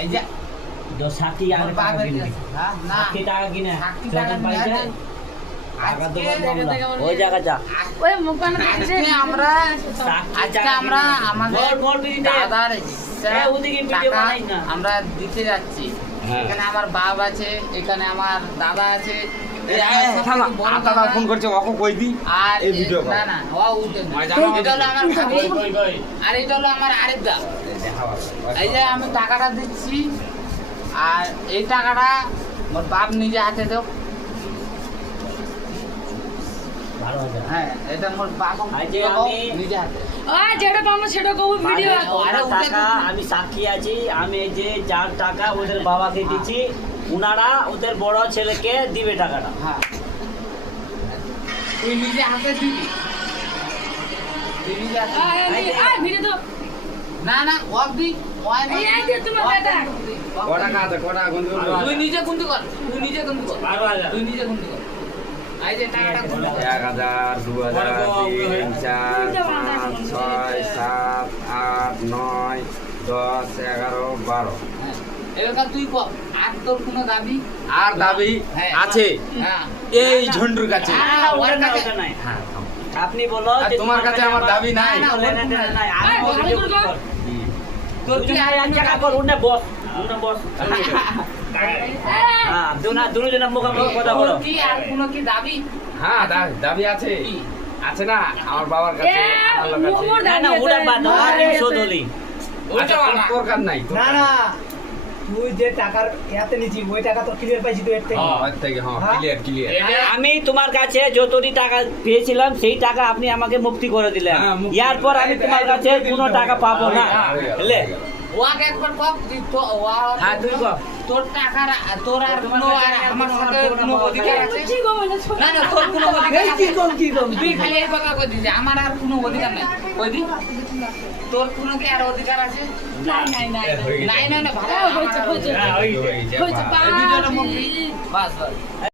এই যে দশ 60 আর টাকা কিনে হ্যাঁ না 60 টাকা কিনে 60 টাকা চল পাইছে নিয়ে টাকা তো ওই জায়গা যা ওই মুখানে আজকে আমরা আমাদের বল বিড়ি দাদার ওদিকে ভিডিও টাকা বানাই না আমরা দিতে যাচ্ছি। হ্যাঁ। এখানে আমার বাপ আছে, এখানে আমার দাদা আছে, এই থানা বড় আতা দাদা, ফোন করছে ওকে কই দি আর এই ভিডিও না না ও উঠে না। আমি জানো। এটা হলো আমার ভাবি, আর এটা হলো আমার আরেক দা। এই যে আমি টাকাটা দিচ্ছি, আর এই টাকাটা মোর বাপ নিজে হাতে দেও। 12,000 হ্যাঁ, এটা মোর বাপ আজ যে আমি নিজে হাতে। ওই যেটা পাবো সেটা কবু ভিডিও ওনার টাকা আমি সাক্ষী আছি আমি এই যে যার টাকা ওদের বাবাকে দিচ্ছি উনারা ওদের বড় ছেলেকে দিবে টাকাটা হ্যাঁ, তুই নিজে হাতে দিবি, তুই নিজে হাতে দিবি। ভিডিও তো না না ওয়াক দি ওয়াই এই যে তোমার দাদা কটা কাছে কটা গন্ধ তুই নিজে গুনতি কর, তুই নিজে গুনতি কর, 12,000 তুই নিজে গুনতি কর। এই যে টাকাটা গুন। 1000 2000 3 4 5 6 7 8 9 10 11 12 হ্যাঁ, এবার তুই কর, আর তোর কোনো দাবি? আর দাবি হ্যাঁ। আছে হ্যাঁ, এই ঝন্ডুর কাছে হ্যাঁ, ওর ওটা না, কাছে। ওটা নাই। হ্যাঁ আপনি বলো আর যে তোমার কাছে আমার দাবি নাই। না, কোনো লেনাদেনা নাই আমি এই, বলছি ভালো যে করে কর। তোর কি আর এক জায়গা কর উনি বস উনি বস হ্যাঁ দুনো জনের মুখোমুখি কথা বলো তোর কি আর কোনো কি দাবি? হ্যাঁ দাবি আছে কি? আছে না আমার বাবার কাছে আমার লোক আছে মোর না না ওটা বাদ দাও আর শোধ হলি আচ্ছা কোনো দরকার নাই তোর। না না তুই যে টাকার ইয়াতে নিচ্ছি ওই টাকা তো ক্লিয়ার পাইছি তো এর থেকে হ্যাঁ ওর থেকে হ্যাঁ হ্যাঁ? ক্লিয়ার আমি তোমার কাছে যতটি টাকা পেয়েছিলাম সেই টাকা আপনি আমাকে মুক্তি করে দিলেন হ্যাঁ, মুক্তি ইয়ার পর আমি তোমার কাছে কোনো টাকা পাবো না বুঝলে ওয়াক একবার কর, তুই তো হ্যাঁ তুই কর তোর টাকার তোর আর কোনো আর আমার সাথে কোনো অধিকার আছে? কি গো মানে না না তোর কোনো অধিকার এই আছে? কি কম তুই খালি এই কথা কই দিস, আমার আর কোনো অধিকার নাই। কই দি তোর কোনো কি আর অধিকার আছে? নাই নাই নাই নাই না না ভালো হয়েছে হয়েছে হ্যাঁ, হয়েছে এই ভিডিওটা মুক্তি বাস বাস